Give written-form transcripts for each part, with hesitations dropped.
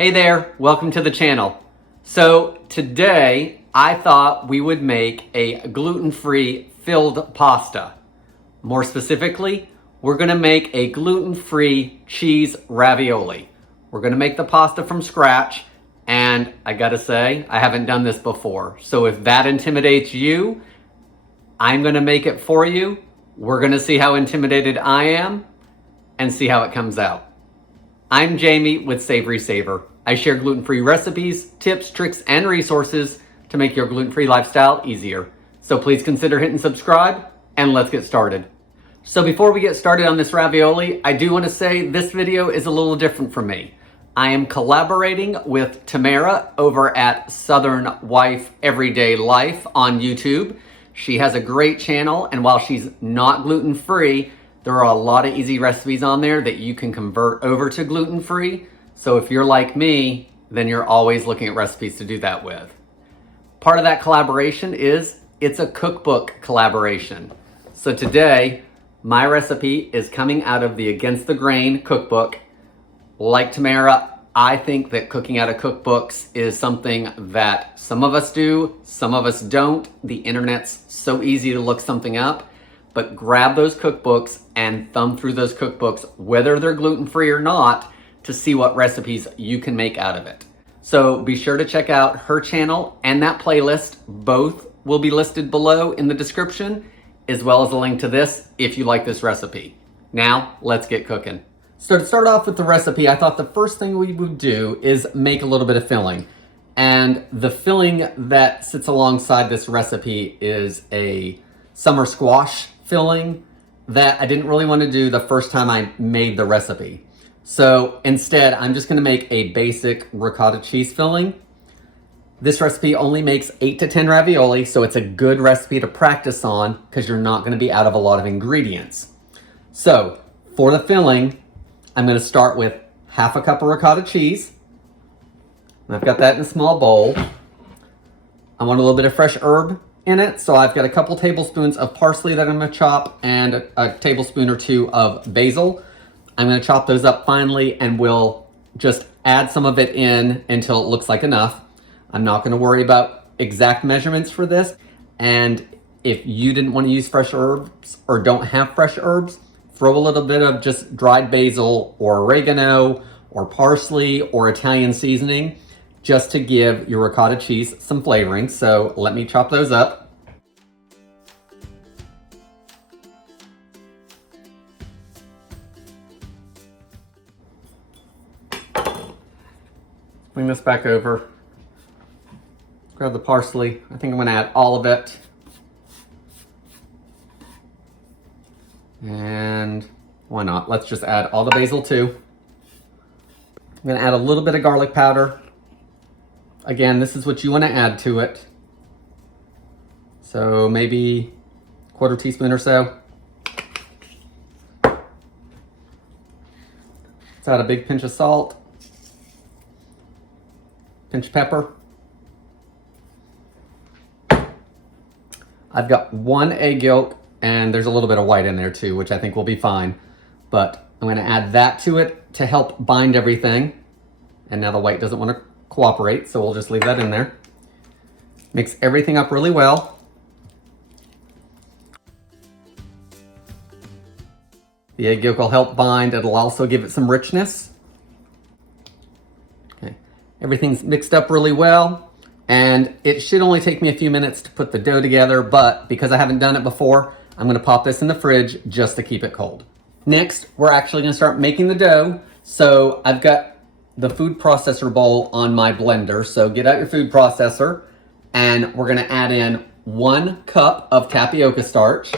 Hey there, welcome to the channel. So today I thought we would make a gluten-free filled pasta. More specifically, we're gonna make a gluten-free cheese ravioli. We're gonna make the pasta from scratch, and I gotta say, I haven't done this before. So if that intimidates you, I'm gonna make it for you. We're gonna see how intimidated I am and see how it comes out. I'm Jamie with SavorySaver. I share gluten-free recipes, tips, tricks, and resources to make your gluten-free lifestyle easier. So please consider hitting subscribe, and let's get started. So before we get started on this ravioli, I do want to say this video is a little different from me. I am collaborating with Tamara over at SoutherWifeEverydayLife on YouTube. She has a great channel, and while she's not gluten-free, there are a lot of easy recipes on there that you can convert over to gluten-free. So if you're like me, then you're always looking at recipes to do that with. Part of that collaboration is it's a cookbook collaboration. So today, my recipe is coming out of the Against the Grain cookbook. Like Tamara, I think that cooking out of cookbooks is something that some of us do, some of us don't. The internet's so easy to look something up. But grab those cookbooks and thumb through those cookbooks, whether they're gluten-free or not, to see what recipes you can make out of it. So be sure to check out her channel and that playlist. Both will be listed below in the description, as well as a link to this if you like this recipe. Now, let's get cooking. So to start off with the recipe, I thought the first thing we would do is make a little bit of filling. And the filling that sits alongside this recipe is a summer squash filling that I didn't really want to do the first time I made the recipe. So instead, I'm just going to make a basic ricotta cheese filling. This recipe only makes 8 to 10 ravioli, so it's a good recipe to practice on because you're not going to be out of a lot of ingredients. So for the filling, I'm going to start with half a cup of ricotta cheese. And I've got that in a small bowl. I want a little bit of fresh herb in it, so I've got a couple tablespoons of parsley that I'm going to chop and a tablespoon or two of basil. I'm going to chop those up finely, and we'll just add some of it in until it looks like enough. I'm not going to worry about exact measurements for this, and if you didn't want to use fresh herbs or don't have fresh herbs, throw a little bit of just dried basil or oregano or parsley or Italian seasoning, just to give your ricotta cheese some flavoring. So let me chop those up. Bring this back over. Grab the parsley. I think I'm gonna add all of it. And why not? Let's just add all the basil too. I'm gonna add a little bit of garlic powder. Again, this is what you want to add to it. So maybe a quarter teaspoon or so. Let's add a big pinch of salt. Pinch of pepper. I've got 1 egg yolk, and there's a little bit of white in there too, which I think will be fine. But I'm going to add that to it to help bind everything. And now the white doesn't want to cooperate, so we'll just leave that in there. Mix everything up really well. The egg yolk will help bind. It'll also give it some richness. Okay, everything's mixed up really well, and it should only take me a few minutes to put the dough together, but because I haven't done it before, I'm gonna pop this in the fridge just to keep it cold. Next, we're actually gonna start making the dough. So I've got the food processor bowl on my blender. So get out your food processor, and we're gonna add in 1 cup of tapioca starch.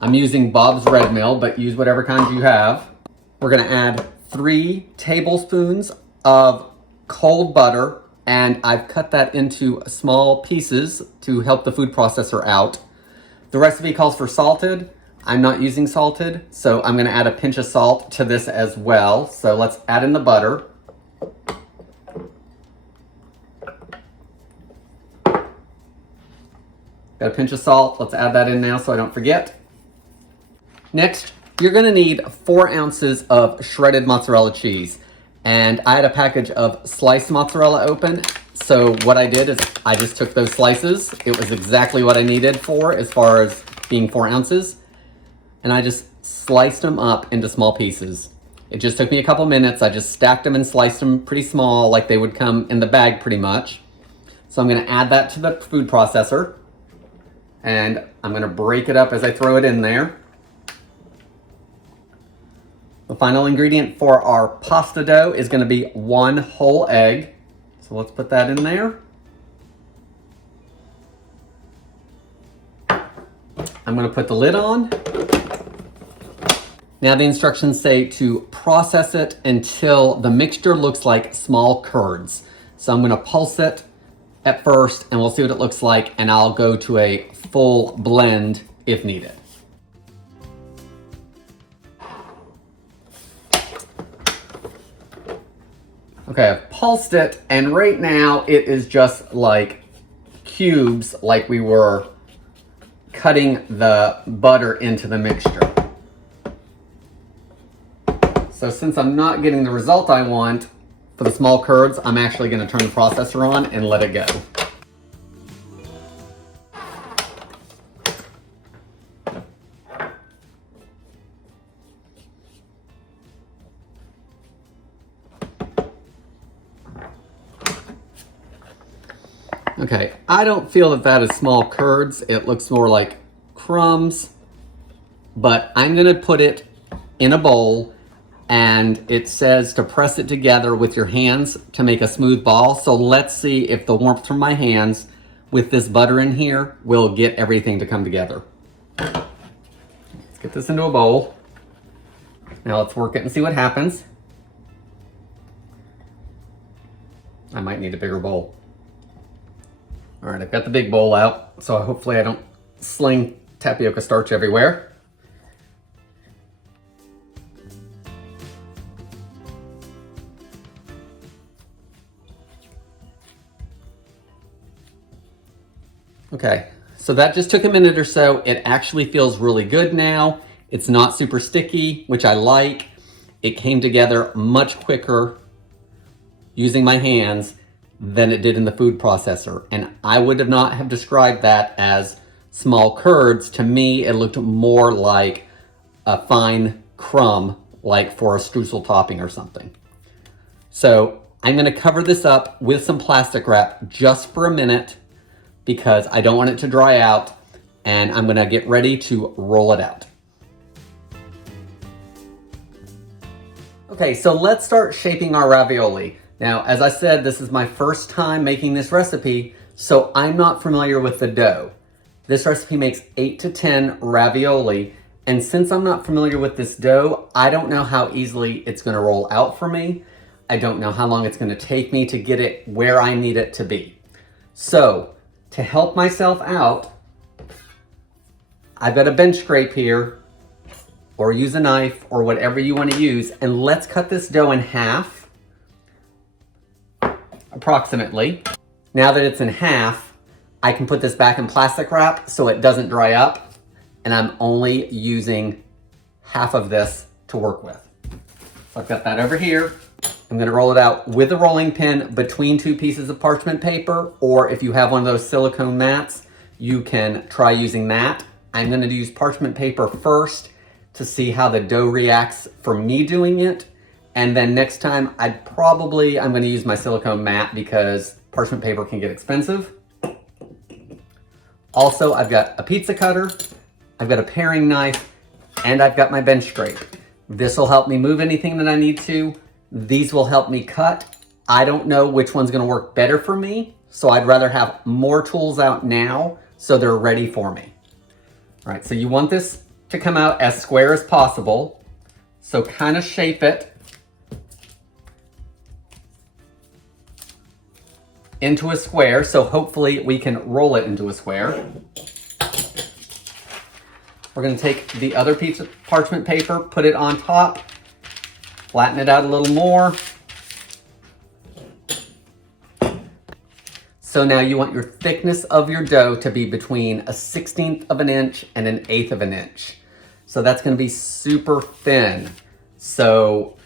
I'm using Bob's Red Mill, but use whatever kind you have. We're gonna add 3 tablespoons of cold butter, and I've cut that into small pieces to help the food processor out. The recipe calls for salted. I'm not using salted, so I'm gonna add a pinch of salt to this as well. So let's add in the butter. Got a pinch of salt. Let's add that in now so I don't forget. Next, you're gonna need 4 ounces of shredded mozzarella cheese. And I had a package of sliced mozzarella open. So what I did is I just took those slices. It was exactly what I needed for as far as being 4 ounces. And I just sliced them up into small pieces. It just took me a couple minutes. I just stacked them and sliced them pretty small, like they would come in the bag pretty much. So I'm gonna add that to the food processor. And I'm gonna break it up as I throw it in there. The final ingredient for our pasta dough is gonna be 1 whole egg. So let's put that in there. I'm gonna put the lid on. Now the instructions say to process it until the mixture looks like small curds. So I'm gonna pulse it at first and we'll see what it looks like, and I'll go to a full blend if needed. Okay, I've pulsed it, and right now it is just like cubes, like we were cutting the butter into the mixture. So since I'm not getting the result I want for the small curds, I'm actually going to turn the processor on and let it go. Okay, I don't feel that that is small curds. It looks more like crumbs, but I'm gonna put it in a bowl, and it says to press it together with your hands to make a smooth ball. So let's see if the warmth from my hands with this butter in here will get everything to come together. Let's get this into a bowl. Now let's work it and see what happens. I might need a bigger bowl. All right, I've got the big bowl out, so hopefully I don't sling tapioca starch everywhere. Okay, so that just took a minute or so. It actually feels really good now. It's not super sticky, which I like. It came together much quicker using my hands than it did in the food processor. And I would have not have described that as small curds. To me, it looked more like a fine crumb, like for a streusel topping or something. So I'm gonna cover this up with some plastic wrap just for a minute because I don't want it to dry out, and I'm gonna get ready to roll it out. Okay, so let's start shaping our ravioli. Now, as I said, this is my first time making this recipe, so I'm not familiar with the dough. This recipe makes 8 to 10 ravioli, and since I'm not familiar with this dough, I don't know how easily it's gonna roll out for me. I don't know how long it's gonna take me to get it where I need it to be. So, to help myself out, I've got a bench scrape here, or use a knife, or whatever you wanna use, and let's cut this dough in half. Approximately. Now that it's in half, I can put this back in plastic wrap so it doesn't dry up, and I'm only using half of this to work with. So I've got that over here. I'm gonna roll it out with a rolling pin between 2 pieces of parchment paper, or if you have one of those silicone mats, you can try using that. I'm gonna use parchment paper first to see how the dough reacts for me doing it. And then next time, I'm gonna use my silicone mat because parchment paper can get expensive. Also, I've got a pizza cutter, I've got a paring knife, and I've got my bench scrape. This will help me move anything that I need to. These will help me cut. I don't know which one's gonna work better for me, so I'd rather have more tools out now so they're ready for me. All right, so you want this to come out as square as possible. So kind of shape it into a square, so hopefully we can roll it into a square. We're gonna take the other piece of parchment paper, put it on top, flatten it out a little more. So now you want your thickness of your dough to be between a 1/16 of an inch and an 1/8 of an inch. So that's gonna be super thin. So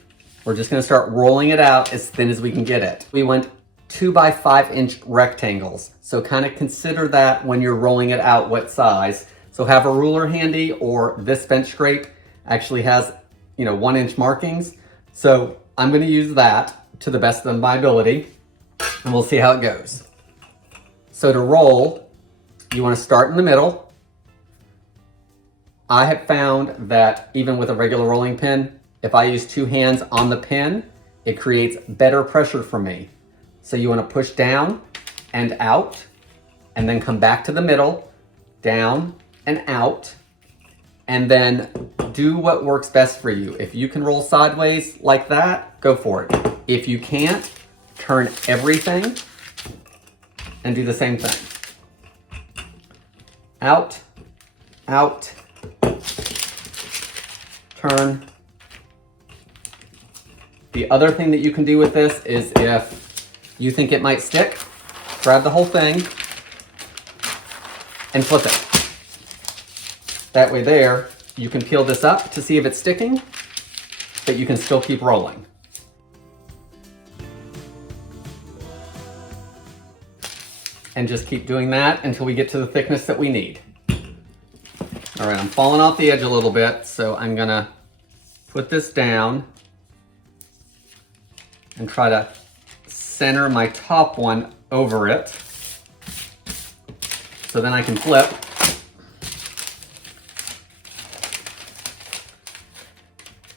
We're just gonna start rolling it out as thin as we can get it. We want 2 by 5 inch rectangles. So kind of consider that when you're rolling it out, what size. So have a ruler handy, or this bench scrape actually has, 1 inch markings. So I'm gonna use that to the best of my ability, and we'll see how it goes. So to roll, you wanna start in the middle. I have found that even with a regular rolling pin, if I use 2 hands on the pin, it creates better pressure for me. So you wanna push down and out, and then come back to the middle, down and out, and then do what works best for you. If you can roll sideways like that, go for it. If you can't, turn everything and do the same thing. Out, out, turn. The other thing that you can do with this is, if you think it might stick, grab the whole thing and flip it. That way there, you can peel this up to see if it's sticking, but you can still keep rolling. And just keep doing that until we get to the thickness that we need. All right, I'm falling off the edge a little bit, so I'm gonna put this down and try to center my top one over it, so then I can flip.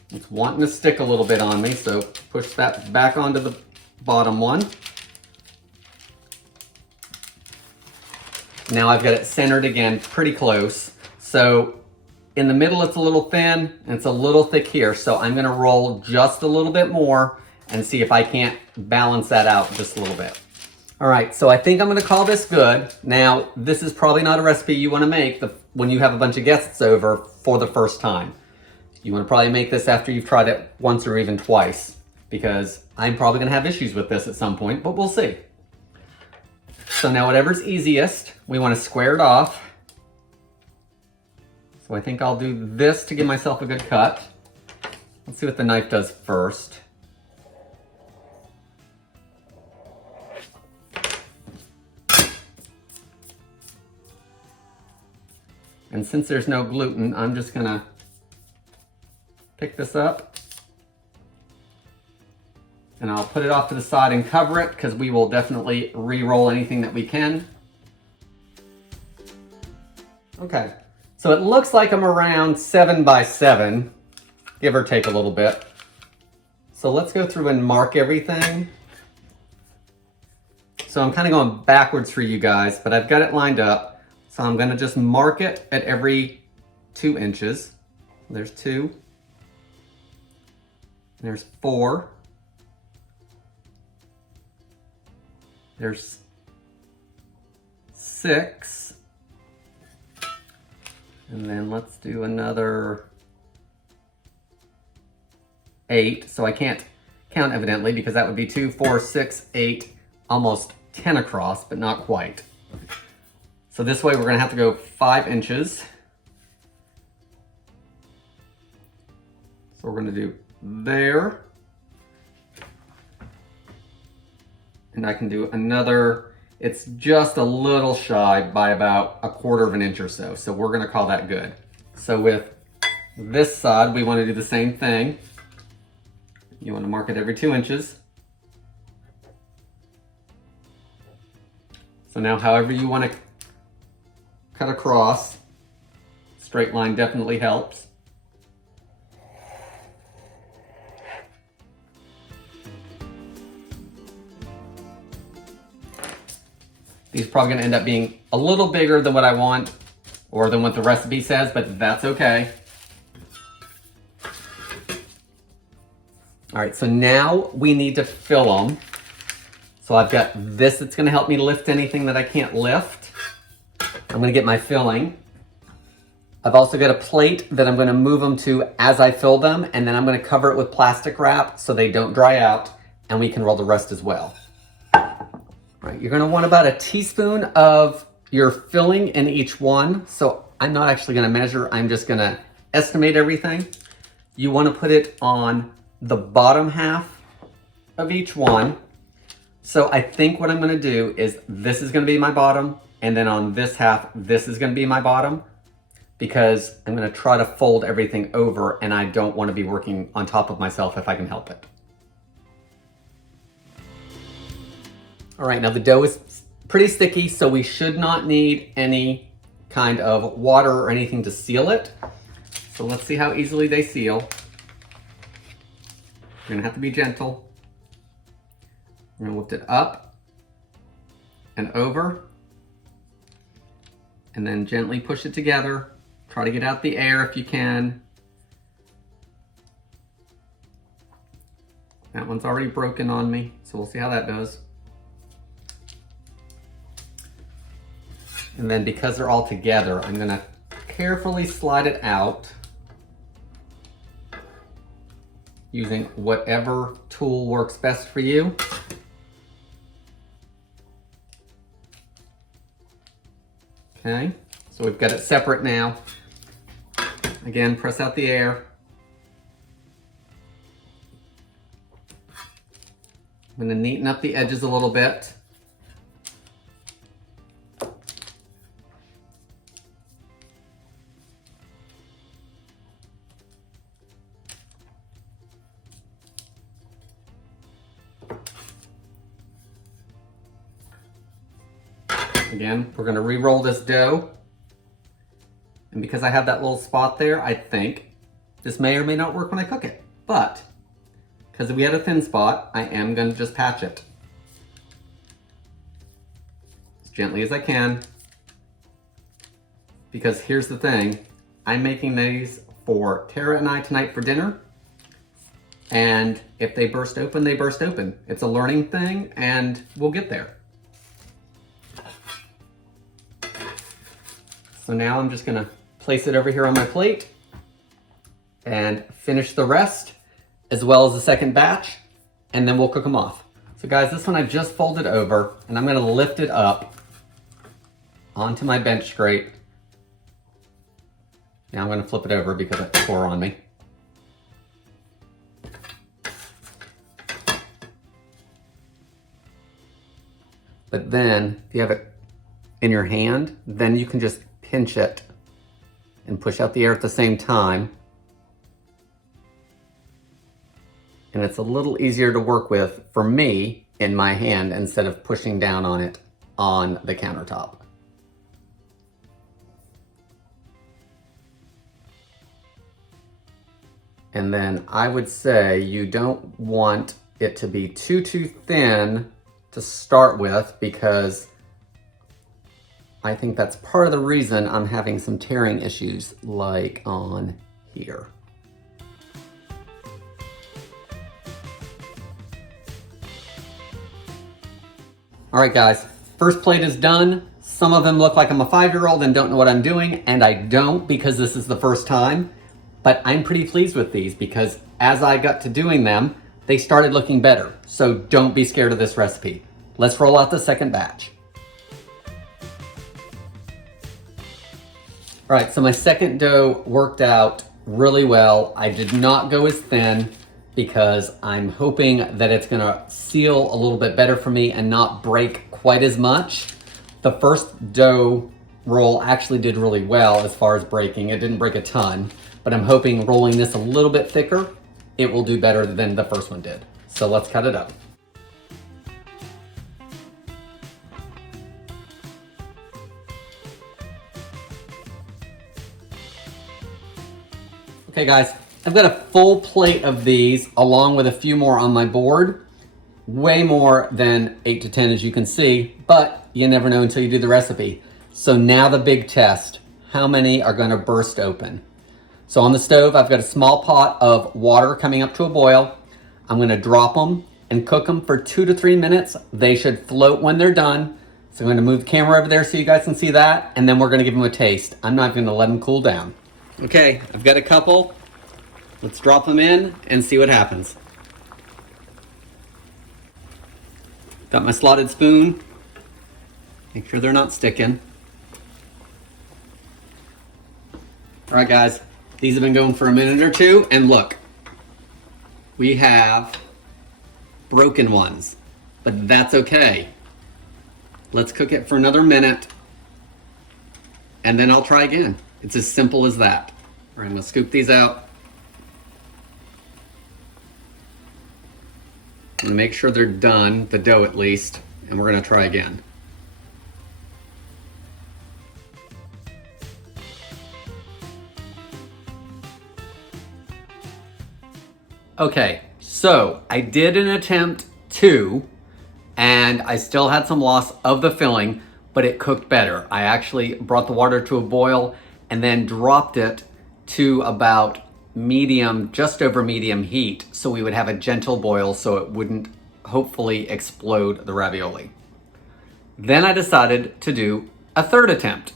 It's wanting to stick a little bit on me, so push that back onto the bottom one. Now I've got it centered again, pretty close. So in the middle it's a little thin and it's a little thick here, so I'm gonna roll just a little bit more and see if I can't balance that out just a little bit. All right, so I think I'm gonna call this good. Now, this is probably not a recipe you wanna make when you have a bunch of guests over for the first time. You wanna probably make this after you've tried it once or even twice, because I'm probably gonna have issues with this at some point, but we'll see. So now whatever's easiest, we wanna square it off. So I think I'll do this to give myself a good cut. Let's see what the knife does first. And since there's no gluten, I'm just gonna pick this up and I'll put it off to the side and cover it, because we will definitely re-roll anything that we can. Okay, so it looks like I'm around 7 by 7, give or take a little bit. So let's go through and mark everything. So I'm kind of going backwards for you guys, but I've got it lined up. So I'm gonna just mark it at every 2 inches. There's 2. There's 4. There's 6. And then let's do another 8. So I can't count evidently, because that would be 2, 4, 6, 8, almost 10 across, but not quite. So this way we're gonna have to go 5 inches. So we're gonna do there. And I can do another, it's just a little shy by about 1/4 of an inch or so. So we're gonna call that good. So with this side, we wanna do the same thing. You wanna mark it every 2 inches. So now however you wanna cut across, straight line definitely helps. These are probably gonna end up being a little bigger than what I want, or than what the recipe says, but that's okay. All right, so now we need to fill them. So I've got this that's gonna help me lift anything that I can't lift. I'm gonna get my filling. I've also got a plate that I'm gonna move them to as I fill them, and then I'm gonna cover it with plastic wrap so they don't dry out, and we can roll the rest as well. All right, you're gonna want about a teaspoon of your filling in each one. So I'm not actually gonna measure, I'm just gonna estimate everything. You wanna put it on the bottom half of each one. So I think what I'm gonna do is this is gonna be my bottom, and then on this half, this is gonna be my bottom, because I'm gonna try to fold everything over, and I don't wanna be working on top of myself if I can help it. All right, now the dough is pretty sticky, so we should not need any kind of water or anything to seal it. So let's see how easily they seal. You're gonna have to be gentle. We're gonna lift it up and over, and then gently push it together. Try to get out the air if you can. That one's already broken on me, so we'll see how that goes. And then because they're all together, I'm gonna carefully slide it out using whatever tool works best for you. Okay, so we've got it separate now. Again, press out the air. I'm gonna neaten up the edges a little bit. Again, we're gonna re-roll this dough. And because I have that little spot there, I think this may or may not work when I cook it. But, because we had a thin spot, I am gonna just patch it. As gently as I can. Because here's the thing, I'm making these for Tara and I tonight for dinner. And if they burst open, they burst open. It's a learning thing, and we'll get there. So now I'm just gonna place it over here on my plate and finish the rest, as well as the second batch, and then we'll cook them off. So guys, this one I just folded over, and I'm gonna lift it up onto my bench scrape. Now I'm gonna flip it over because it tore on me. But then, if you have it in your hand, then you can just pinch it and push out the air at the same time. And it's a little easier to work with for me in my hand instead of pushing down on it on the countertop. And then I would say you don't want it to be too thin to start with, because I think that's part of the reason I'm having some tearing issues like on here. All right guys, first plate is done. Some of them look like I'm a 5-year-old and don't know what I'm doing, and I don't, because this is the first time. But I'm pretty pleased with these because as I got to doing them, they started looking better. So don't be scared of this recipe. Let's roll out the second batch. All right, so my second dough worked out really well. I did not go as thin because I'm hoping that it's gonna seal a little bit better for me and not break quite as much. The first dough roll actually did really well as far as breaking. It didn't break a ton, but I'm hoping rolling this a little bit thicker, it will do better than the first one did. So let's cut it up. Okay guys, I've got a full plate of these along with a few more on my board. Way more than 8 to 10 as you can see, but you never know until you do the recipe. So now the big test, how many are gonna burst open? So on the stove, I've got a small pot of water coming up to a boil. I'm gonna drop them and cook them for 2 to 3 minutes. They should float when they're done. So I'm gonna move the camera over there so you guys can see that, and then we're gonna give them a taste. I'm not gonna let them cool down. Okay, I've got a couple. Let's drop them in and see what happens. Got my slotted spoon. Make sure they're not sticking. All right guys, these have been going for a minute or two, and look. we have broken ones, but that's okay. Let's cook it for another minute and then I'll try again. It's as simple as that. All right, I'm gonna scoop these out. I'm gonna make sure they're done, the dough at least, and we're gonna try again. Okay, so I did an attempt 2, and I still had some loss of the filling, but it cooked better. I actually brought the water to a boil and then dropped it to about medium, just over medium heat, so we would have a gentle boil so it wouldn't hopefully explode the ravioli. Then I decided to do a third attempt.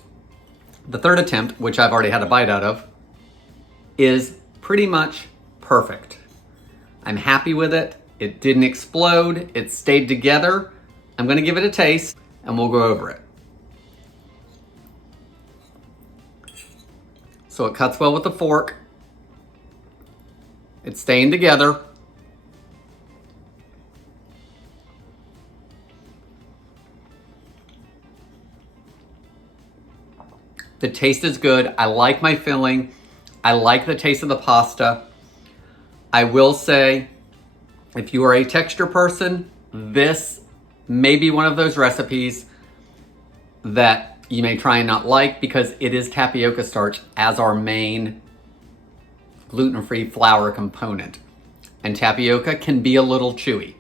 The third attempt, which I've already had a bite out of, is pretty much perfect. I'm happy with it. It didn't explode. It stayed together. I'm gonna give it a taste and we'll go over it. So it cuts well with the fork. It's staying together. The taste is good. I like my filling. I like the taste of the pasta. I will say, if you are a texture person, this may be one of those recipes that you may try and not like because it is tapioca starch as our main gluten-free flour component. And tapioca can be a little chewy.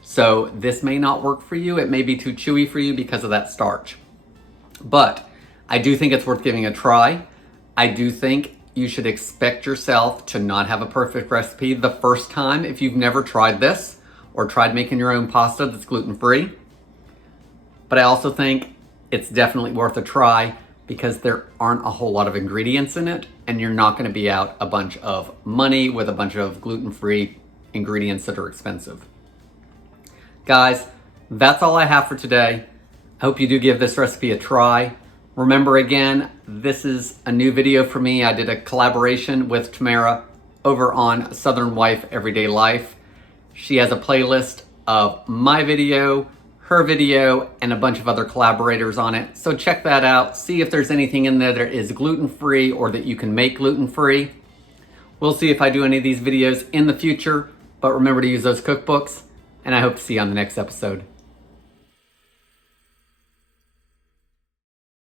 So this may not work for you. It may be too chewy for you because of that starch. But I do think it's worth giving a try. I do think you should expect yourself to not have a perfect recipe the first time if you've never tried this or tried making your own pasta that's gluten-free. But I also think it's definitely worth a try because there aren't a whole lot of ingredients in it and you're not gonna be out a bunch of money with a bunch of gluten-free ingredients that are expensive. Guys, that's all I have for today. I hope you do give this recipe a try. Remember again, this is a new video for me. I did a collaboration with Tamara over on Southern Wife Everyday Life. She has a playlist of my video, her video, and a bunch of other collaborators on it. So check that out. See if there's anything in there that is gluten-free or that you can make gluten-free. We'll see if I do any of these videos in the future, but remember to use those cookbooks, and I hope to see you on the next episode.